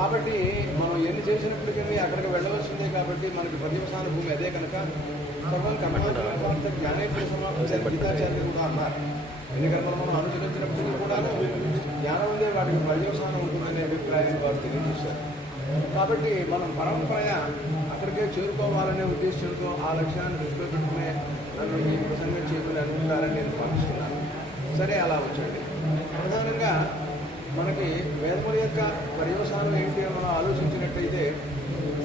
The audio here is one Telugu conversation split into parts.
కాబట్టి మనం ఎన్ని చేసినప్పటికీ అక్కడికి వెళ్ళవలసిందే. కాబట్టి మనకి పర్యవసాన భూమి అదే కనుక సర్వం కర్మాంత జ్ఞానేంద్రియ సమాప్తి గీతాచార్యులు కూడా అన్నారు. ఎన్ని కర్మలు మనం అనుసరించినప్పటికీ కూడా జ్ఞానం ఉందే వాటికి పర్యవసానం ఉంటుందనే అభిప్రాయాన్ని వారు తెలియజేశారు. కాబట్టి మనం పరంపరగా అక్కడికే చేరుకోవాలనే ఉద్దేశంతో ఆ లక్ష్యాన్ని దృష్టిలో పెట్టుకునే నన్ను ఈ ప్రసంగం చేయమని అనుకుంటారని నేను భావిస్తున్నాను. సరే, అలా వచ్చండి. ప్రధానంగా మనకి వేదముల యొక్క పర్యవసానం ఏంటి అని మనం ఆలోచించినట్టయితే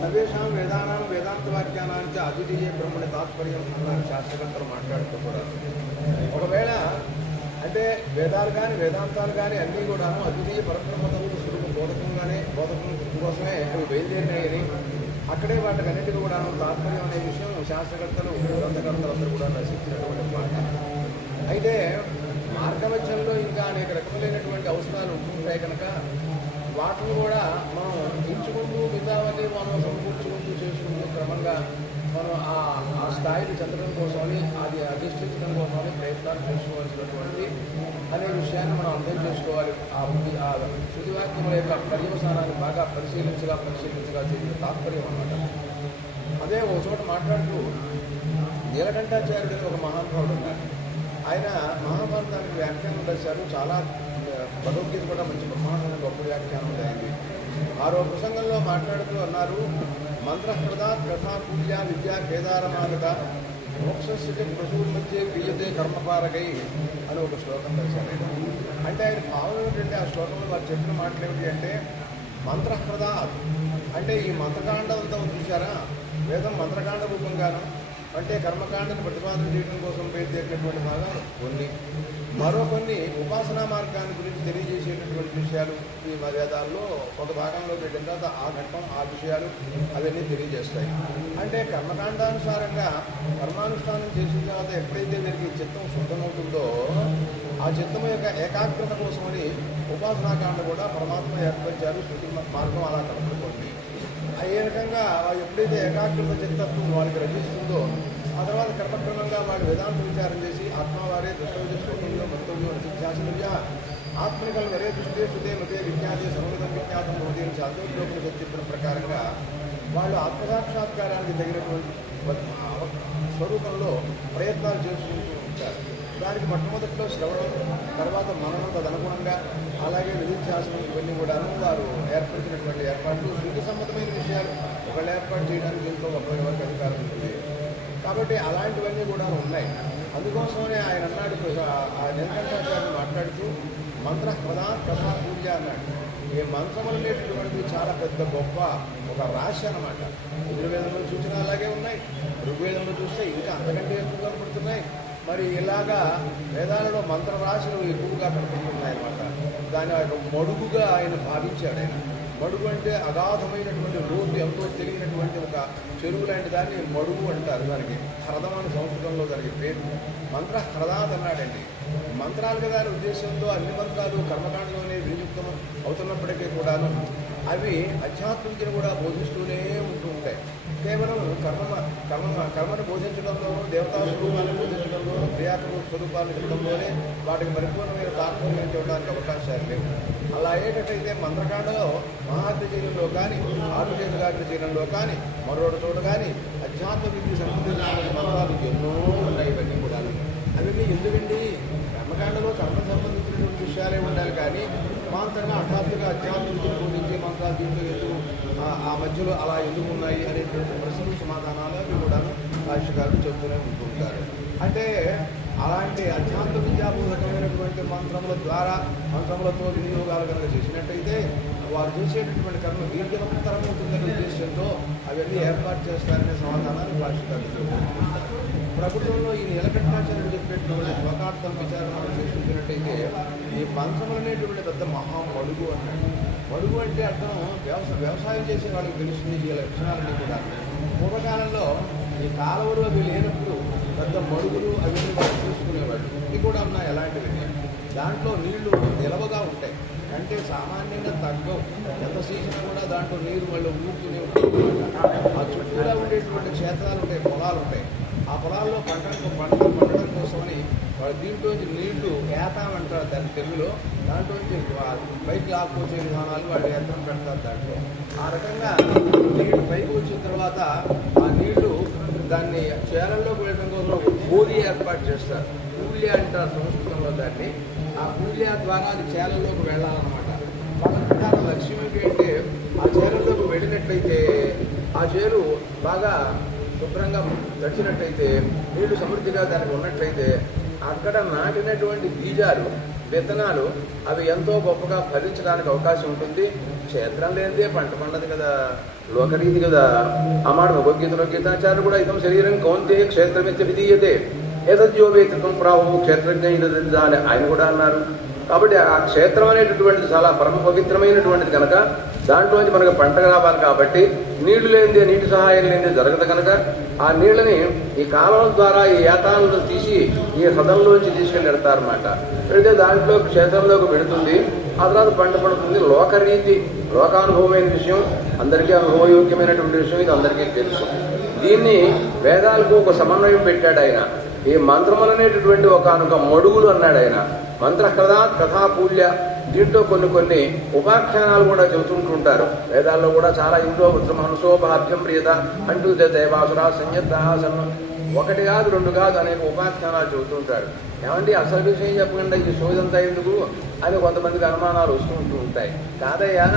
సర్వేషాం వేదానాం వేదాంత వాక్యానాంచ అద్వితీయ బ్రహ్మణ తాత్పర్యం అన్నారు శాస్త్రకర్తలు మాట్లాడుతూ కూడా. ఒకవేళ అంటే వేదాలు కానీ వేదాంతాలు కానీ అన్నీ కూడాను అద్వితీయ పరబ్రహ్మతత్వ స్వరూపం బోధకం కోసమే అవి బయలుదేరినాయని అక్కడే వాటికన్నిటికీ కూడాను తాత్పర్యం అనే విషయం శాస్త్రకర్తలు గ్రంథకర్తలు అందరూ కూడా రచించినటువంటి మాట. అయితే మార్గమధ్యంలో ఇంకా అనేక రకములైనటువంటి అవసరాలు ఉంటుంటాయి కనుక వాటిని కూడా మనం ఎంచుకుంటూ మిగతావన్నీ మనం సమకూర్చుకుంటూ చేసుకుంటూ క్రమంగా మనం ఆ స్థాయిని చెందడం కోసమని అది అధిష్ఠించడం కోసమని ప్రయత్నాలు చేసుకోవాల్సినటువంటి అనే విషయాన్ని మనం అర్థం చేసుకోవాలి. ఆ శృతివాక్యముల యొక్క పర్యవసానాన్ని బాగా పరిశీలించగా చేసిన తాత్పర్యం అన్నమాట. అదే ఒక చోట మాట్లాడుతూ నీలకంఠాచార్యుడు ఒక మహానుభావుడు ఉన్నారు. ఆయన మహాభారతానికి వ్యాఖ్యానం రాశారు. చాలా భగవద్గీత కూడా మంచి బ్రహ్మాండమైన గొప్ప వ్యాఖ్యానం అయింది. ఆరో ప్రసంగంలో మాట్లాడుతూ అన్నారు, మంత్రహృదా కథా పూజ విద్యా కేదారమాగత మోక్షస్థితి పశువుల మధ్య క్రియతే కర్మపారకై అని ఒక శ్లోకం రాశారు. అంటే ఆయన భావం ఏమిటంటే ఆ శ్లోకంలో వారు చెప్పిన మాటలు ఏమిటి అంటే మంత్రహృదా అంటే ఈ మంత్రకాండం అంతా చూశారా, వేదం మంత్రకాండ రూపంగాను అంటే కర్మకాండను ప్రతిపాదన చేయడం కోసం బయలుదేరినటువంటి భాగాలు కొన్ని, మరో కొన్ని ఉపాసనా మార్గాన్ని గురించి తెలియజేసేటటువంటి విషయాలు ఈ వేదాల్లో ఒక భాగంలో పెట్టిన తర్వాత ఆ ఘట్టం ఆ విషయాలు అవన్నీ తెలియజేస్తాయి. అంటే కర్మకాండానుసారంగా కర్మానుష్ఠానం చేసిన తర్వాత ఎప్పుడైతే దీనికి చిత్తం శుద్ధమవుతుందో ఆ చిత్తం యొక్క ఏకాగ్రత కోసమని ఉపాసనాకాండ కూడా పరమాత్మ ఏర్పరిచారు. శృతి మార్గం అలా కనపడుతుంది. ఏ రకంగా ఎప్పుడైతే ఏకాగ్రత చిత్తత్వం వాళ్ళకి రచిస్తుందో ఆ తర్వాత క్రమక్రమంగా వాళ్ళు వేదాంత విచారం చేసి ఆత్మవారే దృష్టవిద్యోగంలో మంతవ్యం రచించాల్సిందిగా ఆత్మనికల్ వరే దృష్టి సుదే మతే విజ్ఞాతి సమృద్ధం విజ్ఞాతం మోదీ శాస్త్రోపనిషత్ చెప్పిన ప్రకారంగా వాళ్ళు ఆత్మసాక్షాత్కారానికి తగినటువంటి స్వరూపంలో ప్రయత్నాలు చేసుకుంటూ ఉంటారు. దానికి మొట్టమొదటిలో శ్రవణం, తర్వాత మననం తదనుగుణంగా అలాగే విధిధ్యాసనం ఇవన్నీ కూడాను వారు ఏర్పరిచినటువంటి ఏర్పాట్లు శృతి సమ్మతమైన విషయాలు ఒకళ్ళు ఏర్పాటు చేయడానికి ఎంతో ఎవరికి అధికారం ఉంటుంది. కాబట్టి అలాంటివన్నీ కూడా ఉన్నాయి. అందుకోసమనే ఆయన అన్నాడు, ఆ నీలకంఠాచార్యులు మాట్లాడుతూ మంత్రహృదా కథా పూజ అన్నాడు. ఈ మంత్రములు అనేటటువంటిది చాలా పెద్ద గొప్ప ఒక రాశి అన్నమాట. యజుర్వేదంలో చూసినా అలాగే ఉన్నాయి, ఋగ్వేదంలో చూస్తే ఇంకా అంతకంటే ఎక్కువ కనపడుతున్నాయి. మరి ఇలాగా వేదాలలో మంత్రరాశులు ఎక్కువగా కనపడుతున్నాయి అన్నమాట. దాని యొక్క మడుగుగా ఆయన భావించాడు. ఆయన మడుగు అంటే అగాధమైనటువంటి లోతు ఎంతో తెలియనటువంటి ఒక చెరువు లాంటి దాన్ని మడుగు అంటారు. దానికి హ్రదం అని సంస్కృతంలో దానికి పేరు. మంత్ర హ్రదాత్ అన్నాడండి. మంత్రాలు కదా అనే ఉద్దేశంతో అన్ని మంత్రాలు కర్మకాండలోనే వినియుక్తం అవుతున్నప్పటికీ కూడాను అవి అధ్యాత్మికను కూడా బోధిస్తూనే ఉంటూ ఉంటాయి. కేవలం కర్మను బోధించడంలోనూ దేవతా స్వరూపాన్ని బోధించడంలోనూ క్రియాత్మక స్వరూపాన్ని చెప్పడంలోనే వాటికి పరిపూర్ణమైన తాత్పర్యం చూడడానికి అవకాశాలు లేవు. అలా అయ్యేటట్టయితే మంత్రకాండలో మహాత్యజీనంలో కానీ ఆత్మజీనుగాత్మజీనంలో కానీ మరొక చోట కానీ అధ్యాత్మ విద్య సంబంధించిన మంత్రాలు ఎన్నో ఉన్నాయి. ఇవన్నీ కూడా అవన్నీ ఎందుకండి కర్మకాండలో కర్మ సంబంధించినటువంటి విషయాలే ఉండాలి కానీ సమాంతరంగా హఠాత్తుగా అధ్యాత్మిక బోధించే మంత్రాలు దీంట్లో ఎందుకు ఆ మధ్యలో అలా ఎందుకు ఉన్నాయి అనేటువంటి ప్రశ్నలు సమాధానాలు అవి కూడా భాష్యకారులు చెబుతూనే ఉంటుంటారు. అంటే అలాంటి అధ్యాత్మ విద్యాపూర్వకమైనటువంటి మంత్రములతో వినియోగాలు కనుక చేసినట్టయితే వారు చేసేటటువంటి కర్మ దీర్ఘతరం అవుతుందనే ఉద్దేశంతో అవన్నీ ఏర్పాటు చేస్తారనే సమాధానాన్ని భాష్యకారులు చెబుతుంటారు. ప్రభుత్వంలో ఈ నీలకంఠాచార్యుడు చెప్పేటువంటి శ్లోకార్థం విచారణ చేసుకున్నట్టయితే ఈ మంత్రములు అనేటువంటి పెద్ద మహామడుగు అన్నాడు. మడుగు అంటే అర్థం వ్యవసాయం చేసే వాళ్ళకి తెలుస్తుంది ఈ లక్షణాలన్నీ కూడా. పూర్వకాలంలో ఈ కాలువలు అవి లేనప్పుడు పెద్ద మడుగులు అవన్నీ వాళ్ళు చూసుకునేవాళ్ళు. ఇవి కూడా ఉన్నాయి అలాంటివి. దాంట్లో నీళ్లు నిలవగా ఉంటాయి. అంటే సామాన్యంగా తగ్గవు. ఎంత సీజన్ కూడా దాంట్లో నీరు వాళ్ళు ఊరుతూనే ఉంటాయి. ఆ చుట్టూరా ఉండేటువంటి క్షేత్రాలు ఉంటాయి, పొలాలు ఉంటాయి. ఆ పొలాల్లో పంటలు పండడం కోసమని వాళ్ళు దీంట్లోంచి నీళ్లు ఏతామంటారు దాని తెలుగులో. దాంట్లోంచి పైకి లాక్కొచ్చే విధానాలు వాళ్ళు యంత్రం పెడతారు దాంట్లో. ఆ రకంగా నీళ్లు పైకి వచ్చిన తర్వాత ఆ నీళ్లు దాన్ని చేలల్లోకి వెళ్ళడం కోసం ఒక బోధి ఏర్పాటు చేస్తారు. కూల్య అంటారు సంస్కృతంలో దాన్ని. ఆ కూల్య ద్వారా అది చేలల్లోకి వెళ్ళాలన్నమాట. వాళ్ళ ప్రధాన లక్ష్యం ఏంటంటే ఆ చేలల్లోకి వెళ్ళినట్లయితే ఆ చేలు బాగా శుభ్రంగా తడిచినట్టయితే, నీళ్లు సమృద్ధిగా దానికి ఉన్నట్లయితే అక్కడ నాటినటువంటి బీజాలు, విత్తనాలు అవి ఎంతో గొప్పగా ఫలించడానికి అవకాశం ఉంటుంది. క్షేత్రం లేనిదే పంట పండదు కదా, లోకరీతి కదా. అమాట భగవద్గీతలో గీతాచార్యులు కూడా ఇదం శరీరం కౌంతే క్షేత్రమిత్య విధీయతే ఏతద్యో వేత్తం ప్రాహు క్షేత్రజ్ఞ అని ఆయన కూడా అన్నారు. కాబట్టి ఆ క్షేత్రం అనేటటువంటిది చాలా పరమ పవిత్రమైనటువంటిది కనుక దాంట్లోంచి మనకు పంట రావాలి. కాబట్టి నీళ్లు లేనిదే, నీటి సహాయం లేనిదే జరగదు కనుక ఆ నీళ్ళని ఈ కాలువల ద్వారా ఈ ఏతాలను తీసి ఈ హృదంలోంచి తీసుకెళ్ళి పెడతారన్నమాట. పెడితే దాంట్లో క్షేత్రంలోకి పెడుతుంది. ఆ తర్వాత పంట పడుతుంది. లోకరీతి, లోకానుభవమైన విషయం, అందరికీ అనుభవయోగ్యమైనటువంటి విషయం, ఇది అందరికీ తెలుసు. దీన్ని వేదాలకు ఒక సమన్వయం పెట్టాడు ఆయన. ఈ మంత్రములు అనేటటువంటి ఒకనొక మడుగులు అన్నాడు ఆయన. మంత్ర కథాపూల్య, దీంట్లో కొన్ని ఉపాఖ్యానాలు కూడా చెబుతుంటుంటారు. వేదాల్లో కూడా చాలా ఇంట్లో మనసోపాభ్యం ప్రియత అంటూ దేవాసురా సంయత్తాసనం, ఒకటి కాదు రెండు కాదు అనేక ఉపాఖ్యానాలు చెబుతుంటారు. ఏమంటే అసలు విషయం చెప్పకుండా ఈ సోదంతా ఎందుకు అని కొంతమందికి అనుమానాలు వస్తూ ఉంటాయి. కాదయ్యా,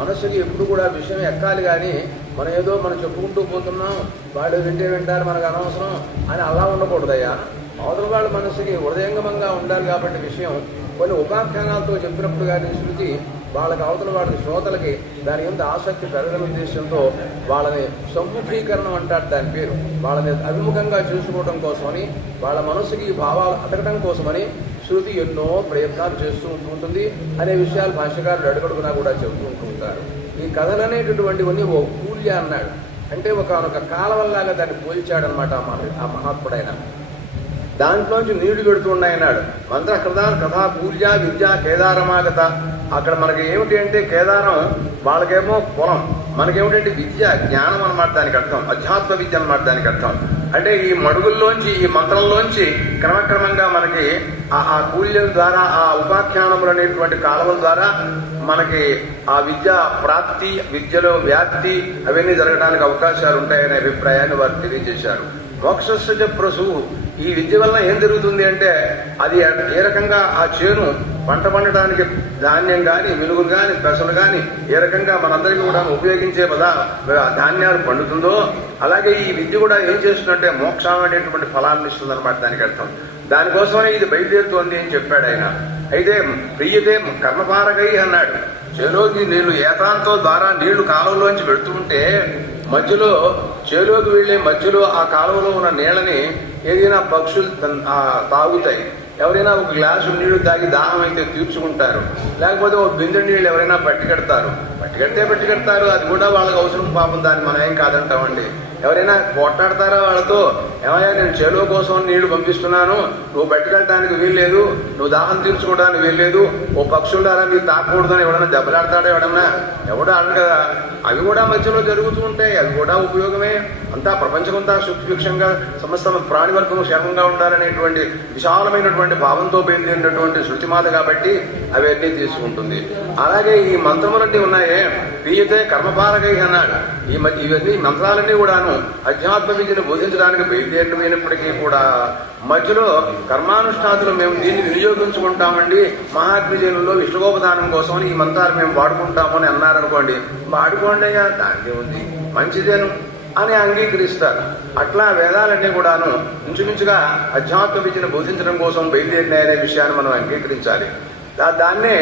మనస్సుకి ఎప్పుడు కూడా విషయం ఎక్కాలి కానీ మనం ఏదో మనం చెప్పుకుంటూ పోతున్నాం, వాళ్ళు వింటారు మనకు అనవసరం అని అలా ఉండకూడదయ్యా. అవతల వాళ్ళ మనస్సుకి హృదయంగమంగా ఉండాలి. కాబట్టి విషయం కొన్ని ఉపాఖ్యానాలతో చెప్పినప్పుడు కానీ శృతి వాళ్ళకి అవతల వాళ్ళకి శ్రోతలకి దాని మీద ఆసక్తి పెరగడం ఉద్దేశంతో వాళ్ళని సముఖీకరణం అంటారు దాని పేరు. వాళ్ళని అభిముఖంగా చూసుకోవడం కోసమని, వాళ్ళ మనసుకి భావాలు అతకడం కోసమని శృతి ఎన్నో ప్రయత్నాలు చేస్తూ ఉంటుంది అనే విషయాలు భాష్యకారులు అడుగడుగునా కూడా చెబుతూ ఉంటుంటారు. ఈ కథలు అనేటటువంటివన్నీ ఓ కూల్య అన్నాడు. అంటే ఒక కాలవల్లాగా దాన్ని పోల్చాడనమాట ఆ మహాత్ముడైన. దాంట్లోంచి నీళ్లు పెడుతూ ఉన్నాయన్నాడు. మంత్ర కథా పూల్య విద్య కేదారమాగత. అక్కడ మనకి ఏమిటి అంటే కేదారం, వాళ్ళకేమో పొలం, మనకేమిటంటే విద్య జ్ఞానం అన్నమాట దానికి అర్థం, అధ్యాత్మ విద్య అన్నమాట దానికి అర్థం. అంటే ఈ మడుగుల్లోంచి, ఈ మంత్రంలోంచి క్రమక్రమంగా మనకి ఆ కూల్యం ద్వారా, ఆ ఉపాఖ్యానములు అనేటువంటి కాలముల ద్వారా మనకి ఆ విద్య ప్రాప్తి, విద్యలో వ్యాప్తి అవన్నీ జరగడానికి అవకాశాలు ఉంటాయనే అభిప్రాయాన్ని వారు తెలియజేశారు. మోక్షస్య ప్రసూహు, ఈ విద్య వల్ల ఏం జరుగుతుంది అంటే అది ఏ రకంగా ఆ చేను పంట పండటానికి ధాన్యం కానీ, మినుగులు కానీ, పెసలు కానీ ఏ రకంగా మనందరికీ కూడా ఉపయోగించే ధాన్యాలు పండుతుందో అలాగే ఈ విద్య కూడా ఏం చేస్తుందంటే మోక్షం అనేటువంటి ఫలాన్ని ఇస్తుంది అనమాట దానికి అర్థం. దానికోసమే ఇది బయలుదేరుతోంది అని చెప్పాడు ఆయన. అయితే ప్రియతే కర్మపారకై అన్నాడు. చేలోకి నీళ్లు ఏతాంతో ద్వారా నీళ్లు కాలువలోంచి పెడుతుంటే మధ్యలో చేలోకి వెళ్లే మధ్యలో ఆ కాలువలో ఉన్న నీళ్ళని ఏదైనా పక్షులు తాగుతాయి. ఎవరైనా ఒక గ్లాసు నీళ్లు తాగి దాహం అయితే తీర్చుకుంటారు. లేకపోతే ఒక బిందె నీళ్ళు ఎవరైనా పట్టుకెడతారు. పట్టుకెడతారు, అది కూడా వాళ్ళకి అవసరం. పాపం దాన్ని మనం ఏం కాదంటామండి. ఎవరైనా పోట్లాడతారా వాళ్ళతో, ఏమయ్యా నేను చేలో కోసం నీళ్లు పంపిస్తున్నాను, నువ్వు పట్టుకెళ్ళడానికి వీల్లేదు, నువ్వు దాహం తీర్చుకోవడానికి వీల్లేదు, ఓ పక్షులారా మీరు తాకూడదు అని ఎవడన్నా దెబ్బలాడతాడా? ఎవడో ఆడను కదా. అవి కూడా మధ్యలో జరుగుతూ ఉంటాయి, అవి కూడా ఉపయోగమే. అంతా ప్రపంచమంతా సుభిక్షంగా సమస్త ప్రాణివర్గం క్షేమంగా ఉండాలనేటువంటి విశాలమైనటువంటి భావంతో బయలుదేరినటువంటి శృతిమాత కాబట్టి అవన్నీ తీసుకుంటుంది. అలాగే ఈ మంత్రములన్నీ ఉన్నాయే, ప్రియతే కర్మపాలకై అన్నాడు. ఇవన్నీ మంత్రాలన్నీ కూడాను అధ్యాత్మ విద్యను బోధించడానికి బయలుదేరినప్పటికీ కూడా మధ్యలో కర్మానుష్ఠాతులు మేము దీన్ని వినియోగించుకుంటామండి, మహాత్మజనుల్లో విష్ణుగోపదానం కోసం ఈ మంత్రాలు మేము వాడుకుంటాము అని అన్నారనుకోండి, వాడుకోండి అయ్యా దానికే ఉంది, మంచిదేను అని అంగీకరిస్తారు. అట్లా వేదాలన్నీ కూడాను ఇంచుమించుగా అధ్యాత్మ విద్యను బోధించడం కోసం బయలుదేరినాయనే విషయాన్ని మనం అంగీకరించాలి. దాన్నే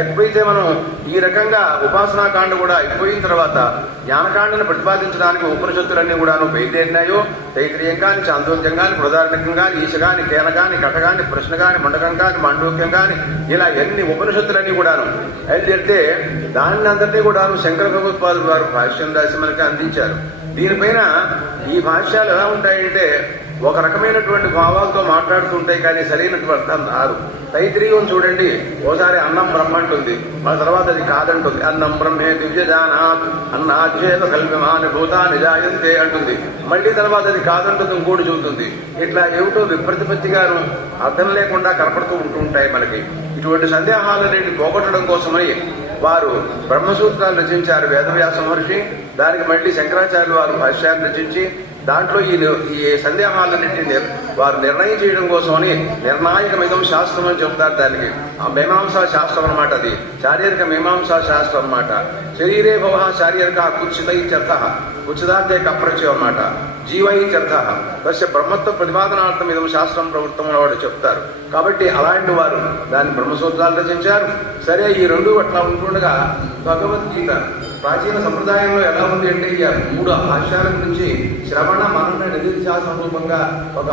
ఎప్పుడైతే మనం ఈ రకంగా ఉపాసనాకాండ కూడా అయిపోయిన తర్వాత జ్ఞానకాండను ప్రతిపాదించడానికి ఉపనిషత్తులన్నీ కూడాను బయలుదేరినాయో, తైత్రీయం కానీ, చాంద్రోగ్యం కానీ, బృహదారణ్యకం కానీ, ఈశ కానీ, కేన కానీ, కట కానీ, ప్రశ్న కానీ, మండకం కానీ, మాండూక్యం కానీ, ఇలా ఎన్ని ఉపనిషత్తులన్నీ కూడాను బయలుదేరితే దాన్ని అందరినీ కూడాను శంకర భగవత్పాదులు వారు భాష్యం రాసి మనకి అందించారు. దీనిపైన ఈ భాష్యాలు ఎలా ఉంటాయంటే ఒక రకమైనటువంటి భావాలతో మాట్లాడుతుంటాయి, కానీ సరైనటువంటి అర్థం రాదు. తైత్రీయం చూడండి, ఓసారి అన్నం బ్రహ్మ అంటుంది, ఆ తర్వాత అది కాదంటుంది. అన్నం బ్రహ్మే దివ్యజానాత్ అన్నాధ్యేత కల్ప్యమాని భూతాని జాయంతే అంటుంది. మళ్లీ తర్వాత అది కాదంటుంది, ఇంకోటి చూస్తుంది. ఇట్లా ఏమిటో విప్రతిపత్తిగాను అర్థం లేకుండా కనపడుతూ ఉంటుంటాయి మనకి. ఇటువంటి సందేహాలన్నింటినీ పోగొట్టడం కోసమని వారు బ్రహ్మసూత్రాలు రచించారు వేదవ్యాస మహర్షి. దానికి మళ్లీ శంకరాచార్యులు వారు భాష్యాన్ని రచించి దాంట్లో ఈ సందేహాలన్నింటినీ వారు నిర్ణయం చేయడం కోసమని నిర్ణాయకమిదం శాస్త్రం అని చెప్తారు. దానికి ఆ మీమాంసా శాస్త్రం అనమాట. అది శారీరక మీమాంసా శాస్త్రం అన్నమాట. శరీరే భవ శారీరక కుత్సిత ఇత్యర్థ, కుత్సితార్థే కప్రచయం అన్నమాట. జీవ ఇత్యర్థ తస్య బ్రహ్మత్వ ప్రతిపాదనార్థం ఇదం శాస్త్రం ప్రవృత్తం అని వాడు చెప్తారు. కాబట్టి అలాంటి వారు దాన్ని బ్రహ్మసూత్రాలు రచించారు. సరే, ఈ రెండు అట్లా ఉంటుండగా భగవద్గీత ప్రాచీన సంప్రదాయంలో ఎలా ఉంది అంటే ఈ 3 భాష్యాల గురించి శ్రవణ మనన నిధిధ్యాసన రూపంగా ఒక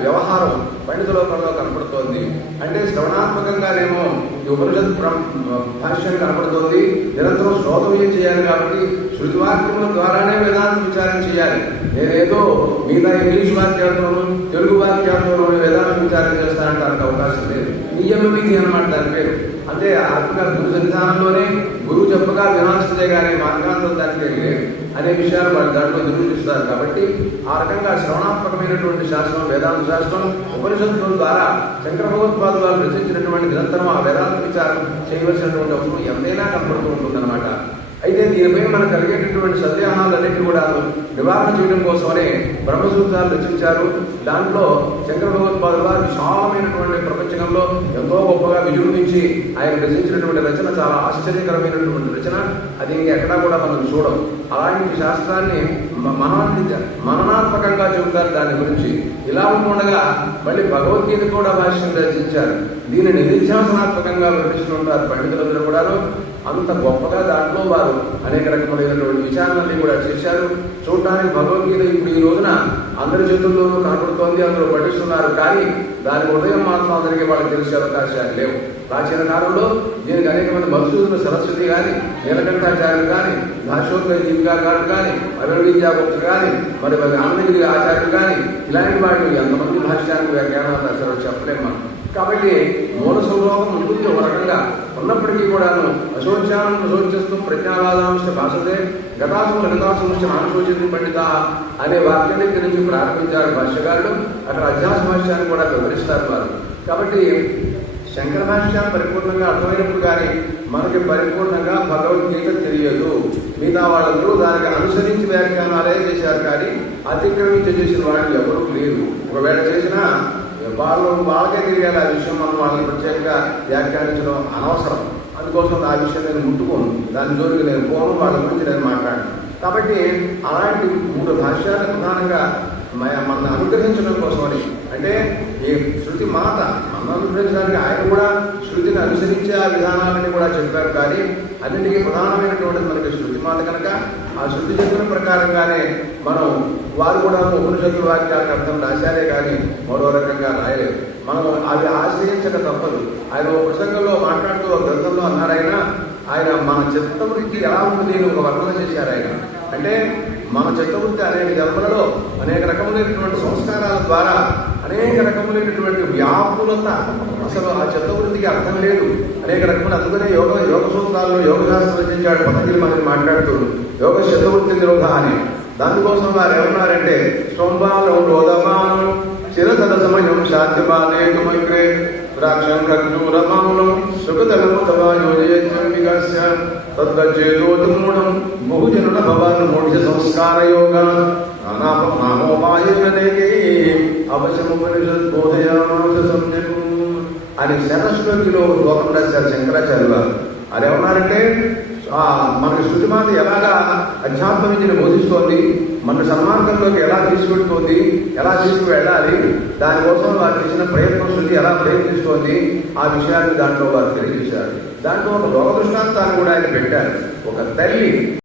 వ్యవహారం పండితులోకంలో కనపడుతోంది. అంటే శ్రవణాత్మకంగానేమో ఈ ఉపనిషత్ భాష్యం కనపడుతోంది. నిరంతరం శ్రోతవ్యం చేయాలి కాబట్టి శృతివాక్యముల ద్వారానే వేదాంత విచారం చేయాలి. నేనేదో మిగతా ఇంగ్లీష్ వాక్యాలతోనూ తెలుగు వాక్యాలతోనూ వేదాంత విచారం చేస్తానంటానికి అవకాశం లేదు. నియమ విధి అన్నమాట దాని పేరు. అంటే ఆత్మగా గురు సన్నిధానంలోనే గురువు చెప్పగా వినాల్సిందే కానీ మార్గాంతం దానికి లేదు అనే విషయాలు వాళ్ళు దాంట్లో నిరూపిస్తారు. కాబట్టి ఆ రకంగా శ్రవణాత్మకమైనటువంటి శాస్త్రం వేదాంత శాస్త్రం ఉపనిషత్తుల ద్వారా శంకర భగవత్పాదులు వారు రచించినటువంటి నిరంతరం ఆ వేదాంత విచారం చేయవలసినటువంటి అవసరం ఎంతైనా కనపడుతూ ఉంటుందన్నమాట. అయితే దీనిపై మనకు కలిగేటటువంటి సందేహాలన్నింటినీ కూడా నివారణ చేయడం కోసమనే బ్రహ్మసూత్రాలు రచించారు. దాంట్లో శంకర భగవత్పాదులు వారు విశాలమైనటువంటి ప్రపంచంలో ఎంతో గొప్పగా విజృంభించి ఆయన రచించినటువంటి రచన చాలా ఆశ్చర్యకరమైనటువంటి రచన. అది ఇంకెక్కడా కూడా మనం చూడం. అలాంటి శాస్త్రాన్ని మననాత్మకంగా చెబుతారు దాని గురించి. ఇలా ఉండగా మళ్ళీ భగవద్గీత కూడా భాష్యం రచించారు. దీన్ని నిధిధ్యాసనాత్మకంగా వివరిస్తుంటారు పండితులందరూ కూడాను. అంత గొప్పగా దాంట్లో వారు అనేక రకములైనటువంటి విచారణల్ని కూడా చేశారు. చూడటానికి భగవద్గీత ఇప్పుడు ఈ రోజున అందరి చేతుల్లోనూ కనపడుతోంది, అందరూ పఠిస్తున్నారు. కానీ దాని ఉదయం మాత్రం అందరికీ వాళ్ళకి తెలిసే అవకాశాలు లేవు. ప్రాచీన కాలంలో దీనికి అనేక మంది మధుసూదన సరస్వతి కానీ, నీలకంఠాచార్యులు కానీ, భాష్యోత్తర దీపికా గారు కానీ, అరవింద్యాగుప్తులు కానీ, మరి ఆనందగిరి ఆచార్యులు కానీ, ఇలాంటి వాటిని ఎంతమంది భాష్యానికి వ్యాఖ్యానాలు రాశారో చెప్పలేము మనం. కాబట్టి మూల స్వభావం ఉంటుంది ఒక రకంగా. ఉన్నప్పటికీ కూడాను అశోచ్యానం అశోచ్యస్తు ప్రజ్ఞావాదాంశ భాషతే గతాసముల గతాసముష్ట నాశోచిత పండిత అనే వాక్యం దగ్గర నుంచి ప్రారంభించారు భాష్యకారులు. అక్కడ అధ్యాస భాష్యాన్ని కూడా వివరిస్తారు వారు. కాబట్టి శంకర భాష్యాన్ని పరిపూర్ణంగా అర్థమైనప్పుడు కానీ మనకి పరిపూర్ణంగా భగవద్గీత తెలియదు. మిగతా వాళ్ళందరూ దానికి అనుసరించి వ్యాఖ్యానాలే చేశారు, కానీ అతిక్రమించి చేసిన వాళ్ళు ఎవరూ లేరు. ఒకవేళ చేసినా వాళ్ళకే తెలియాలి ఆ విషయం. మనం వాళ్ళని ప్రత్యేకంగా వ్యాఖ్యానించడం అనవసరం. అందుకోసం ఆ విషయం నేను ముట్టుకోను, దాని జోలికి నేను పోను, వాళ్ళ గురించి నేను మాట్లాడను. కాబట్టి అలాంటి 3 భాష్యాలు ప్రధానంగా మన అనుగ్రహించడం కోసమని, అంటే ఈ శృతి మాత మన అనుగ్రహించడానికి ఆయన కూడా శృతిని అనుసరించే ఆ విధానాలని కూడా చెప్పారు. కానీ అన్నింటికీ ప్రధానమైనటువంటి మనకి శృతి మాత కనుక ఆ శృతి చెప్పిన ప్రకారంగానే మనం వారు కూడా ఉపనిషత్తుల వాక్యాలకు అర్థం రాశారే కానీ మరో రకంగా రాయలేదు. మనం అది ఆశ్రయించక తప్పదు. ఆయన ఒక ప్రసంగంలో మాట్లాడుతూ ఒక గ్రంథంలో అన్నారు ఆయన మన చిత్తవృత్తి ఎలా ఉంటుంది అని ఒక వర్ణన చేశారు ఆయన. అంటే మన చిత్తవృత్తి అనేక జన్మలలో అనేక రకములైనటువంటి సంస్కారాల ద్వారా అనేక రకములైనటువంటి వ్యాపులత, అసలు ఆ చిత్తవృత్తికి అర్థం లేదు. అనేక రకములు అందుకనే యోగ సూత్రాల్లో యోగశాస్త్రం రచించాడు పతంజలి మనకి మాట్లాడుతూ యోగ చిత్తవృత్తి నిరోధ అని. దానికోసం వారు ఏమన్నారంటే సోంబాలం రోదమానం చిరతల సమయం శాంతిపాలేకమైగ్రే ద్రాక్షం ఖర్జూరమానం సుఖతలముతవాయోజయంబికస్య తద్చేతోమూఢం బహుజనుల భవాన్ మోక్ష సంస్కార యోగ నామోపాయేకే అవశ్యముపనిషత్ బోధయామాస సంజయం అని శరశ్లోకిలో శ్లోకం రాశారు శంకరాచార్యులు వారు. అది ఏమన్నారంటే మనకి శృతిమాత ఎలాగా అధ్యాత్మ విద్యను బోధిస్తోంది, మన సన్మార్గంలోకి ఎలా తీసుకెళ్తోంది, ఎలా తీసుకువెళ్ళాలి, దానికోసం వారు చేసిన ప్రయత్నం శృతి ఎలా ప్రయత్నిస్తోంది, ఆ విషయాన్ని దాంట్లో వారు తెలియజేశారు. దాంట్లో ఒక లోక దృష్టాంతాన్ని కూడా ఆయన పెట్టారు. ఒక తల్లి